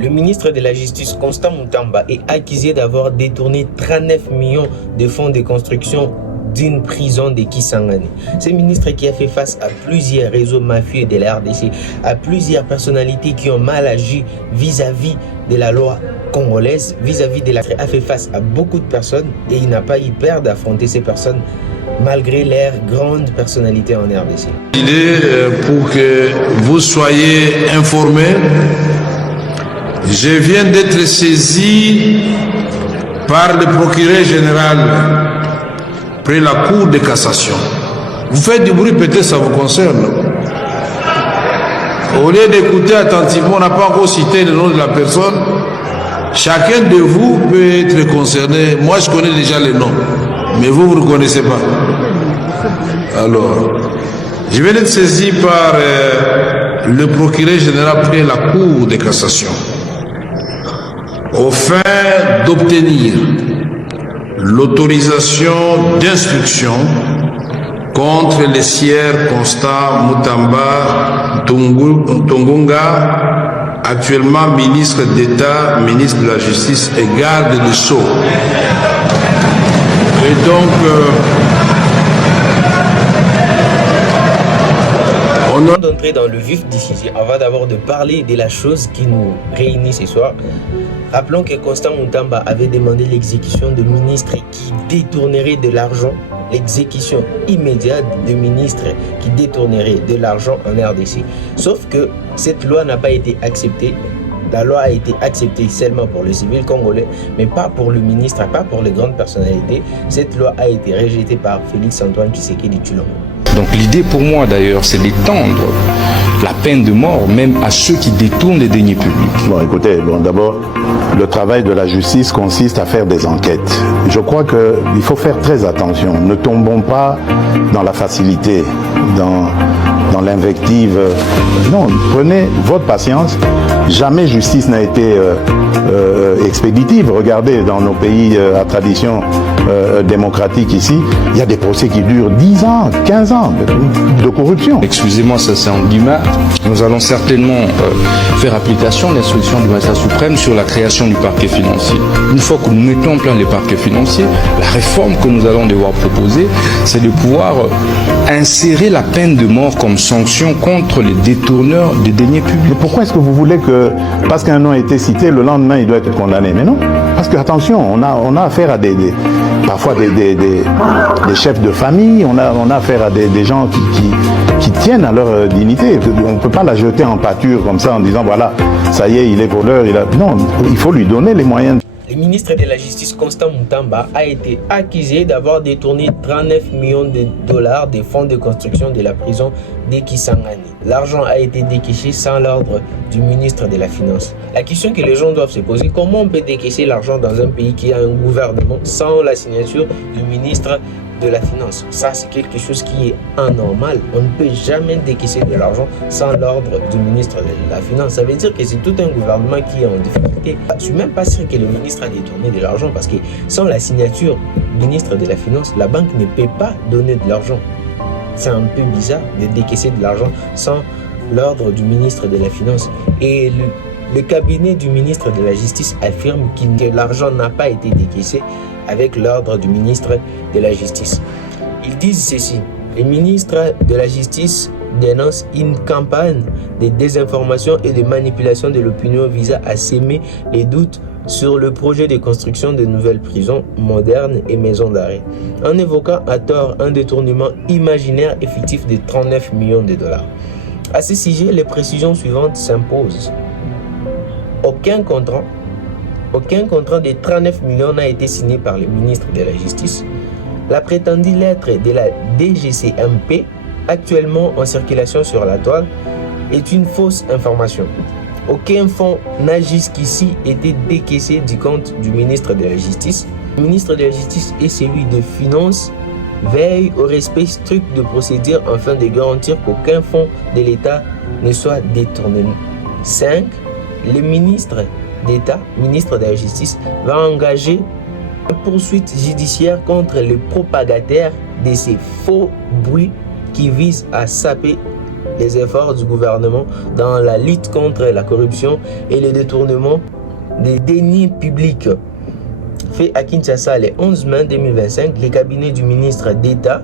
Le ministre de la Justice, Constant Moutamba, est accusé d'avoir détourné 39 millions de fonds de construction d'une prison de Kisangani. Ce ministre qui a fait face à plusieurs réseaux mafieux de la RDC, à plusieurs personnalités qui ont mal agi vis-à-vis de la loi congolaise, vis-à-vis de la... a fait face à beaucoup de personnes et il n'a pas eu peur d'affronter ces personnes malgré leur grande personnalité en RDC. Pour que vous soyez informés, je viens d'être saisi par le procureur général près la Cour de cassation. Vous faites du bruit, peut-être ça vous concerne. Au lieu d'écouter attentivement, on n'a pas encore cité le nom de la personne. Chacun de vous peut être concerné. Moi, je connais déjà les noms, mais vous ne connaissez pas. Alors, je viens d'être saisi par le procureur général près la Cour de cassation, au fin d'obtenir l'autorisation d'instruction contre les sieurs Constant Moutamba Tungunga, actuellement ministre d'État, ministre de la Justice et garde des Sceaux. Et donc, avant d'entrer dans le vif du sujet, on va d'abord de parler de la chose qui nous réunit ce soir. Rappelons que Constant Moutamba avait demandé l'exécution de ministres qui détourneraient de l'argent, l'exécution immédiate de ministres qui détourneraient de l'argent en RDC. Sauf que cette loi n'a pas été acceptée. La loi a été acceptée seulement pour le civil congolais, mais pas pour le ministre, pas pour les grandes personnalités. Cette loi a été rejetée par Félix Antoine Tshisekedi Tshilombo. Donc l'idée pour moi d'ailleurs, c'est d'étendre la peine de mort même à ceux qui détournent les deniers publics. Bon, écoutez, d'abord, le travail de la justice consiste à faire des enquêtes. Je crois qu'il faut faire très attention. Ne tombons pas dans la facilité, dans l'invective. Non, prenez votre patience. Jamais justice n'a été expéditive. Regardez, dans nos pays à tradition démocratique ici, il y a des procès qui durent 10 ans, 15 ans de corruption. Excusez-moi, ça c'est en guillemets. Nous allons certainement faire application de l'instruction du magistrat suprême sur la création du parquet financier. Une fois que nous mettons en place les parquets financiers, la réforme que nous allons devoir proposer, c'est de pouvoir insérer la peine de mort comme sanction contre les détourneurs des deniers publics. Mais pourquoi est-ce que vous voulez que, parce qu'un nom a été cité, le lendemain il doit être condamné? Mais non, parce que attention, on a affaire à parfois des chefs de famille, on a affaire à des gens qui tiennent à leur dignité. On ne peut pas la jeter en pâture comme ça en disant voilà, ça y est, il est voleur. Non, il faut lui donner les moyens. Le ministre de la Justice, Constant Moutamba, a été accusé d'avoir détourné 39 millions de dollars des fonds de construction de la prison de Kisangani. L'argent a été décaissé sans l'ordre du ministre de la Finance. La question que les gens doivent se poser, comment on peut décaisser l'argent dans un pays qui a un gouvernement sans la signature du ministre de la Finance? Ça, c'est quelque chose qui est anormal. On ne peut jamais décaisser de l'argent sans l'ordre du ministre de la Finance. Ça veut dire que c'est tout un gouvernement qui est en difficulté. Je ne suis même pas sûr que le ministre a détourné de l'argent parce que sans la signature du ministre de la Finance, la banque ne peut pas donner de l'argent. C'est un peu bizarre de décaisser de l'argent sans l'ordre du ministre de la Finance. Et le cabinet du ministre de la Justice affirme que l'argent n'a pas été décaissé avec l'ordre du ministre de la Justice. Ils disent ceci: le ministre de la Justice dénonce une campagne de désinformation et de manipulation de l'opinion visant à s'aimer les doutes sur le projet de construction de nouvelles prisons modernes et maisons d'arrêt, en évoquant à tort un détournement imaginaire et fictif de 39 millions de dollars. À ce sujet, les précisions suivantes s'imposent. Aucun contrat de 39 millions n'a été signé par le ministre de la Justice. La prétendue lettre de la DGCMP, actuellement en circulation sur la toile, est une fausse information. Aucun fonds n'a jusqu'ici été décaissé du compte du ministre de la Justice. Le ministre de la Justice et celui de Finances veillent au respect strict de procédures afin de garantir qu'aucun fonds de l'État ne soit détourné. 5. Le ministre d'État, ministre de la Justice, va engager une poursuite judiciaire contre les propagateurs de ces faux bruits qui visent à saper les efforts du gouvernement dans la lutte contre la corruption et le détournement des deniers publics. Fait à Kinshasa le 11 mai 2025, les cabinets du ministre d'État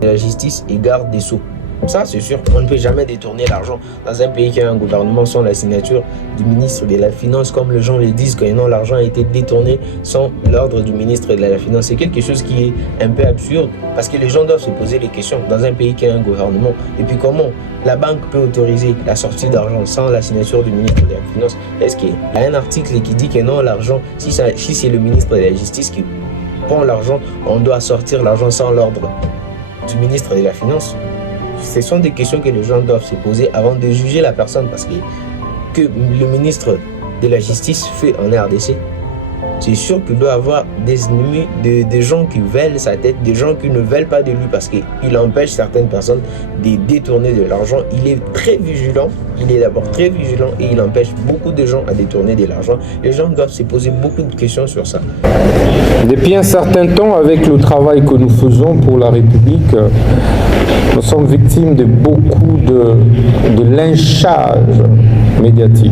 de la Justice et garde des Sceaux. Ça, c'est sûr, on ne peut jamais détourner l'argent dans un pays qui a un gouvernement sans la signature du ministre de la Finance, comme les gens le disent, que non, l'argent a été détourné sans l'ordre du ministre de la Finance. C'est quelque chose qui est un peu absurde, parce que les gens doivent se poser des questions dans un pays qui a un gouvernement. Et puis comment la banque peut autoriser la sortie d'argent sans la signature du ministre de la Finance? Est-ce qu'il y a un article qui dit que non, l'argent, si c'est le ministre de la Justice qui prend l'argent, on doit sortir l'argent sans l'ordre du ministre de la Finance? Ce sont des questions que les gens doivent se poser avant de juger la personne, parce que le ministre de la Justice fait en RDC, c'est sûr qu'il doit avoir des ennemis, des gens qui veulent sa tête, des gens qui ne veulent pas de lui, parce qu'il empêche certaines personnes de détourner de l'argent. Il est très vigilant, il est d'abord très vigilant et il empêche beaucoup de gens à détourner de l'argent. Les gens doivent se poser beaucoup de questions sur ça. Depuis un certain temps, avec le travail que nous faisons pour la République, nous sommes victimes de beaucoup de lynchage médiatique,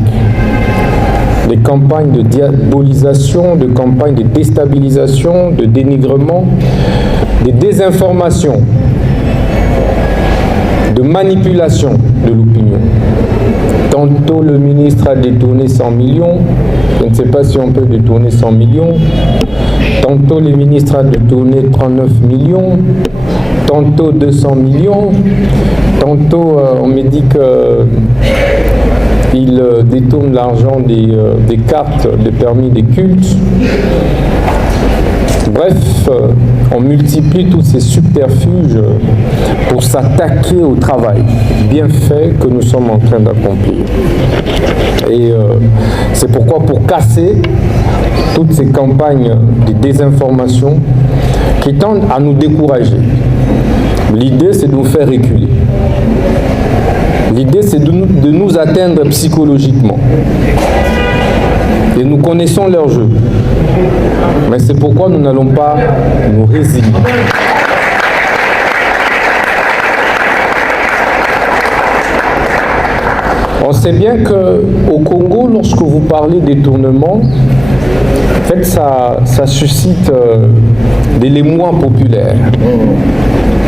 des campagnes de diabolisation, de campagnes de déstabilisation, de dénigrement, de désinformation, de manipulation de l'opinion. Tantôt le ministre a détourné 100 millions, je ne sais pas si on peut détourner 100 millions. Tantôt le ministre a détourné 39 millions, tantôt 200 millions, tantôt on me dit qu'il détourne l'argent des cartes de permis des cultes. Bref, on multiplie tous ces subterfuges pour s'attaquer au travail bien fait que nous sommes en train d'accomplir. Et c'est pourquoi, pour casser toutes ces campagnes de désinformation qui tendent à nous décourager, l'idée c'est de nous faire reculer. L'idée c'est de nous atteindre psychologiquement. Et nous connaissons leur jeu. Mais c'est pourquoi nous n'allons pas nous résigner. On sait bien qu'au Congo, lorsque vous parlez détournement, en fait, ça suscite de l'émoi populaire,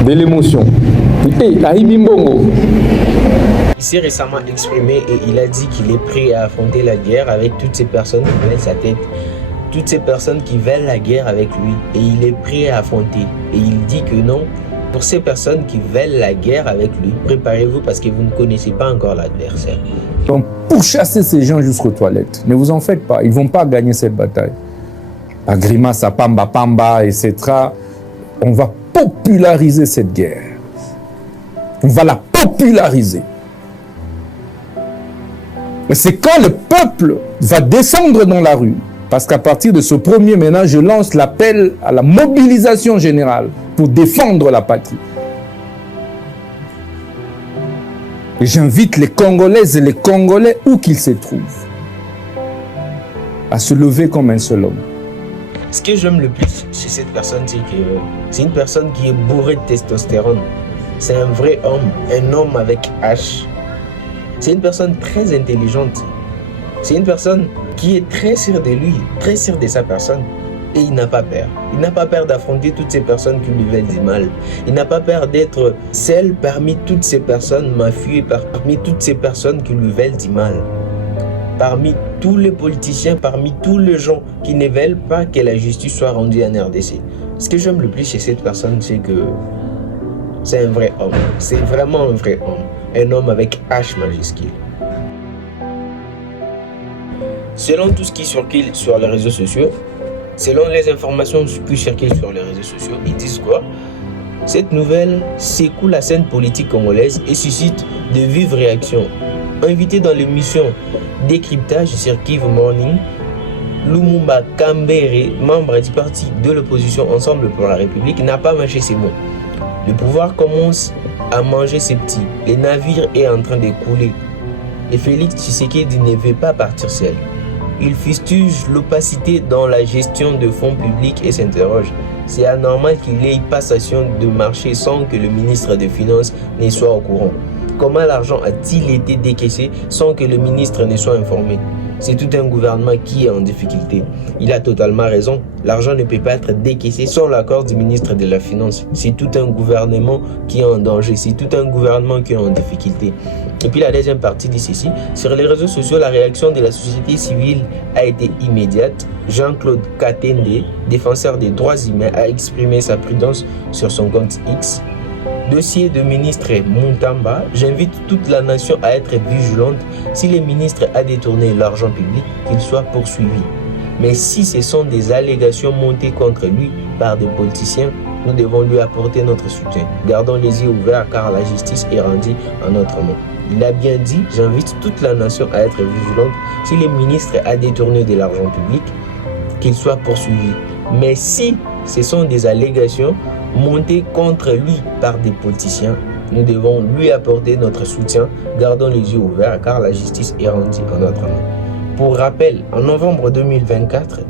de l'émotion. Et Ahibimbongo. Il s'est récemment exprimé et il a dit qu'il est prêt à affronter la guerre avec toutes ces personnes qui veulent sa tête, toutes ces personnes qui veulent la guerre avec lui, et il est prêt à affronter. Et il dit que non, pour ces personnes qui veulent la guerre avec lui, préparez-vous parce que vous ne connaissez pas encore l'adversaire. Donc, pour chasser ces gens jusqu'aux toilettes, ne vous en faites pas, ils ne vont pas gagner cette bataille. À Grimace, à Pamba, Pamba, etc. On va populariser cette guerre. On va la populariser. Mais c'est quand le peuple va descendre dans la rue, parce qu'à partir de ce 1er mai, je lance l'appel à la mobilisation générale pour défendre la patrie. Et j'invite les Congolaises et les Congolais, où qu'ils se trouvent, à se lever comme un seul homme. Ce que j'aime le plus chez cette personne, c'est que c'est une personne qui est bourrée de testostérone. C'est un vrai homme, un homme avec H. C'est une personne très intelligente. C'est une personne qui est très sûre de lui, très sûre de sa personne. Et il n'a pas peur. Il n'a pas peur d'affronter toutes ces personnes qui lui veulent du mal. Il n'a pas peur d'être seul parmi toutes ces personnes mafieuses, parmi toutes ces personnes qui lui veulent du mal. Parmi tous les politiciens, parmi tous les gens qui ne veulent pas que la justice soit rendue en RDC. Ce que j'aime le plus chez cette personne, c'est que c'est un vrai homme. C'est vraiment un vrai homme. Un homme avec H majuscule. Selon tout ce qui circule sur les réseaux sociaux, selon les informations qui circulent sur les réseaux sociaux, ils disent quoi? Cette nouvelle secoue la scène politique congolaise et suscite de vives réactions. Invité dans l'émission Décryptage sur Kivu Morning, Lumumba Kambere, membre du parti de l'opposition Ensemble pour la République, n'a pas mâché ses mots. Le pouvoir commence à manger ses petits. Le navire est en train de couler. Et Félix Tshisekedi ne veut pas partir seul. Il fustige l'opacité dans la gestion de fonds publics et s'interroge. C'est anormal qu'il y ait passation de marché sans que le ministre des Finances ne soit au courant. Comment l'argent a-t-il été décaissé sans que le ministre ne soit informé? C'est tout un gouvernement qui est en difficulté. Il a totalement raison. L'argent ne peut pas être décaissé sans l'accord du ministre de la Finance. C'est tout un gouvernement qui est en danger. C'est tout un gouvernement qui est en difficulté. Et puis la deuxième partie dit ceci. Sur les réseaux sociaux, la réaction de la société civile a été immédiate. Jean-Claude Katende, défenseur des droits humains, a exprimé sa prudence sur son compte X. Dossier de ministre Muntamba, j'invite toute la nation à être vigilante. Si le ministre a détourné l'argent public, qu'il soit poursuivi. Mais si ce sont des allégations montées contre lui par des politiciens, nous devons lui apporter notre soutien. Gardons les yeux ouverts car la justice est rendue en notre nom. Il a bien dit, j'invite toute la nation à être vigilante. Si le ministre a détourné de l'argent public, qu'il soit poursuivi. Mais si ce sont des allégations montées contre lui par des politiciens, nous devons lui apporter notre soutien. Gardons les yeux ouverts car la justice est rendue en notre nom. Pour rappel, en novembre 2024,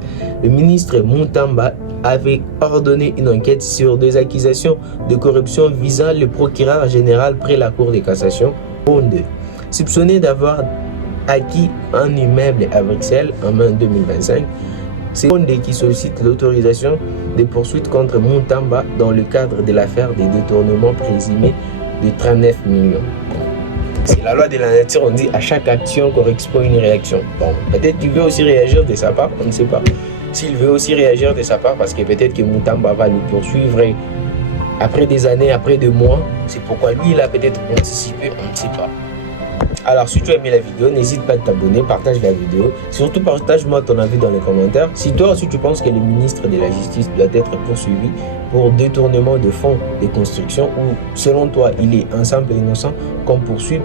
le ministre Muntamba avait ordonné une enquête sur des accusations de corruption visant le procureur général près la Cour de cassation, Bonde, soupçonné d'avoir acquis un immeuble à Bruxelles en mai 2025. C'est Bonde qui sollicite l'autorisation des poursuites contre Muntamba dans le cadre de l'affaire des détournements présumés de 39 millions. C'est la loi de la nature, on dit à chaque action correspond une réaction. Bon, peut-être qu'il veut aussi réagir de sa part, on ne sait pas. S'il veut aussi réagir de sa part, parce que peut-être que Muntamba va le poursuivre après des années, après des mois, c'est pourquoi lui il a peut-être anticipé, on ne sait pas. Alors si tu as aimé la vidéo, n'hésite pas à t'abonner, partage la vidéo, surtout partage-moi ton avis dans les commentaires. Si toi aussi tu penses que le ministre de la Justice doit être poursuivi pour détournement de fonds de construction ou selon toi il est un simple innocent qu'on poursuit